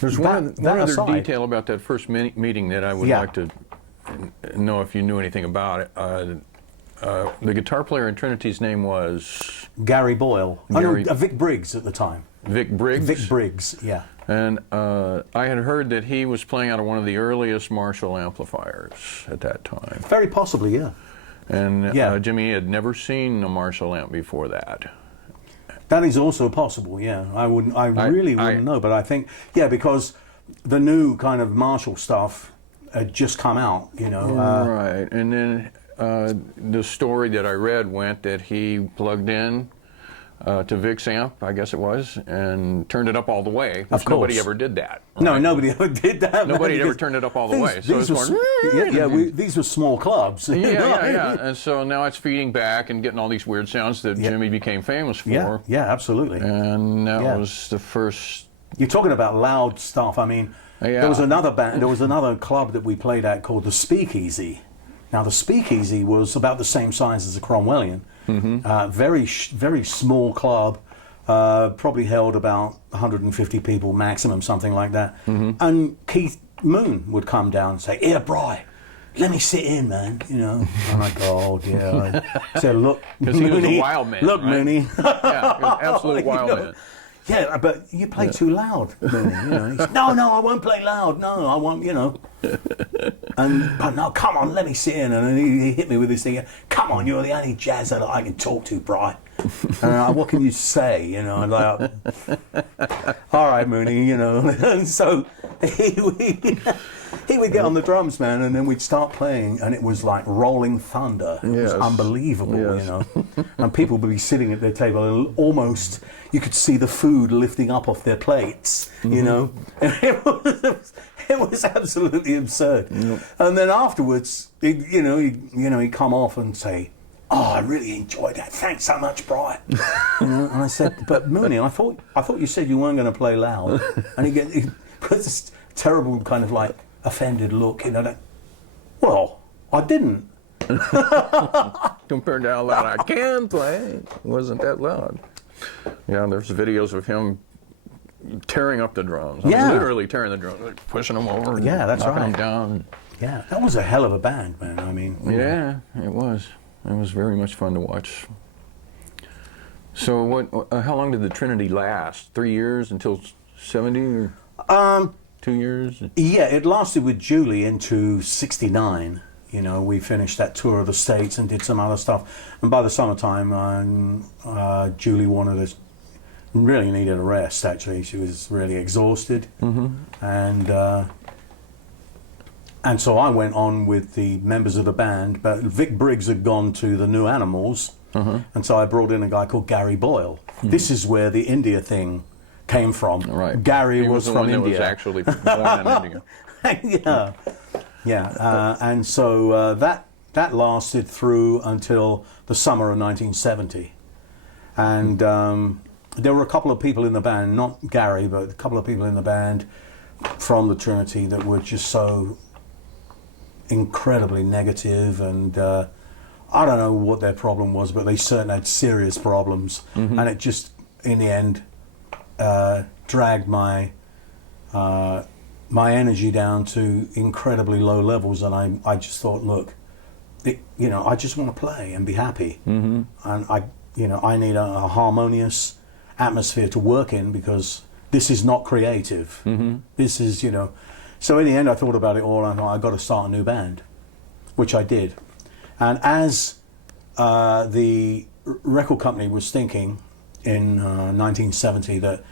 There's one other detail about that first meeting that I would like to know if you knew anything about it. The guitar player in Trinity's name was? Gary Boyle. Vic Briggs at the time. Vic Briggs? Vic Briggs, yeah. And I had heard that he was playing out of one of the earliest Marshall amplifiers at that time. Very possibly, yeah. And Jimmy had never seen a Marshall amp before that. That is also possible, yeah. I really wouldn't know, but I think, because the new kind of Marshall stuff had just come out, you know. Right, and then the story that I read went that he plugged in to Vic's amp, I guess it was, and turned it up all the way. Of course. Nobody ever did that. Right? No, nobody ever did that. Nobody ever turned it up all the way. So these were small clubs. And so now it's feeding back and getting all these weird sounds that Jimmy became famous for. Yeah, absolutely. And that was the first. You're talking about loud stuff. I mean, there was another band. There was another club that we played at called the Speakeasy. Now the Speakeasy was about the same size as the Cromwellian. Very small club, probably held about 150 people maximum, something like that. And Keith Moon would come down and say, "Here, Bri, let me sit in, man." You know, I'm like, "Oh dear." I said, "Look, because he was a wild man. Look, right? Mooney." He was an absolute wild man. Yeah, but you play too loud, Mooney. You know, he said, no, I won't play loud. No, I won't. You know. But no, come on, let me sit in. And he hit me with this thing. "Come on, you're the only jazzer that I can talk to, Bri." And what can you say? You know, and like, all right, Mooney. You know, and so he would get on the drums, man, and then we'd start playing, and it was like rolling thunder. It was unbelievable, you know. And people would be sitting at their table, and almost you could see the food lifting up off their plates, you know. And it was absolutely absurd. And then afterwards, he'd come off and say, "Oh, I really enjoyed that. Thanks so much, Brian." You know, and I said, "But Mooney, I thought you said you weren't going to play loud." And he puts this terrible kind of like offended look, you know. Like, "Well, I didn't." Compared to how loud I can play, it wasn't that loud. Yeah, there's videos of him tearing up the drums. Literally tearing the drums, like pushing them over. Yeah, that's knocking right. them down. Yeah, that was a hell of a band, man. I mean. Yeah, it was. It was very much fun to watch. So, how long did the Trinity last? 3 years until 70, or 2 years? Yeah, it lasted with Julie into '69. You know, we finished that tour of the States and did some other stuff. And by the summertime, Julie really needed a rest, actually. She was really exhausted. And so I went on with the members of the band, but Vic Briggs had gone to the New Animals, and so I brought in a guy called Gary Boyle. This is where the India thing came from. Right. Gary was the from one India. That was actually born in India. And so that lasted through until the summer of 1970. And there were a couple of people in the band, not Gary, but a couple of people in the band from the Trinity that were just so incredibly negative, and I don't know what their problem was, but they certainly had serious problems. And it just, in the end, dragged my energy down to incredibly low levels, and I just thought, look, I just want to play and be happy, and I need a harmonious atmosphere to work in, because this is not creative. This is, So in the end, I thought about it all, and I thought, I've got to start a new band, which I did. And as the record company was thinking in 1970 that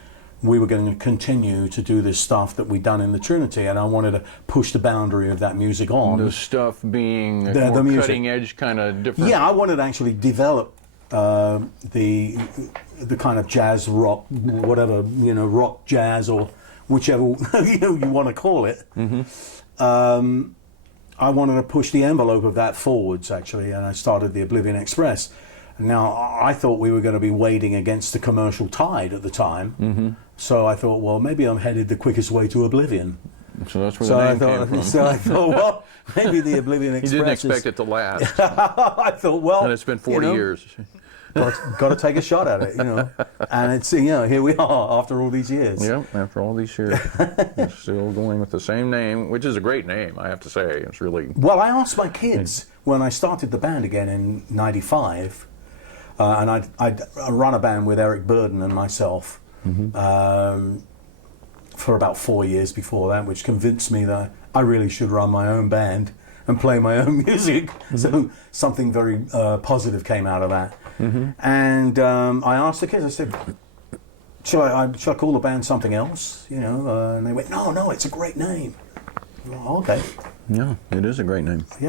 we were going to continue to do this stuff that we'd done in the Trinity, and I wanted to push the boundary of that music on. The stuff being the more cutting edge, kind of different. Yeah, I wanted to actually develop the kind of jazz rock, whatever, rock jazz, or whichever you want to call it. I wanted to push the envelope of that forwards, actually, and I started the Oblivion Express. Now, I thought we were going to be wading against the commercial tide at the time, so I thought, well, maybe I'm headed the quickest way to oblivion. So that's where the name came from. So I thought, well, maybe the Oblivion Express. You didn't expect it to last. I thought, well, and it's been 40 years. got to take a shot at it, you know. And it's, you know, here we are after all these years. Yep, after all these years, you're still going with the same name, which is a great name, I have to say. It's really... Well, I asked my kids when I started the band again in '95, and I'd run a band with Eric Burden and myself for about 4 years before that, which convinced me that I really should run my own band and play my own music. So something very positive came out of that. And I asked the kids, I said, shall I call the band something else? You know, and they went, no, it's a great name. Well, okay. Yeah, it is a great name. Yeah.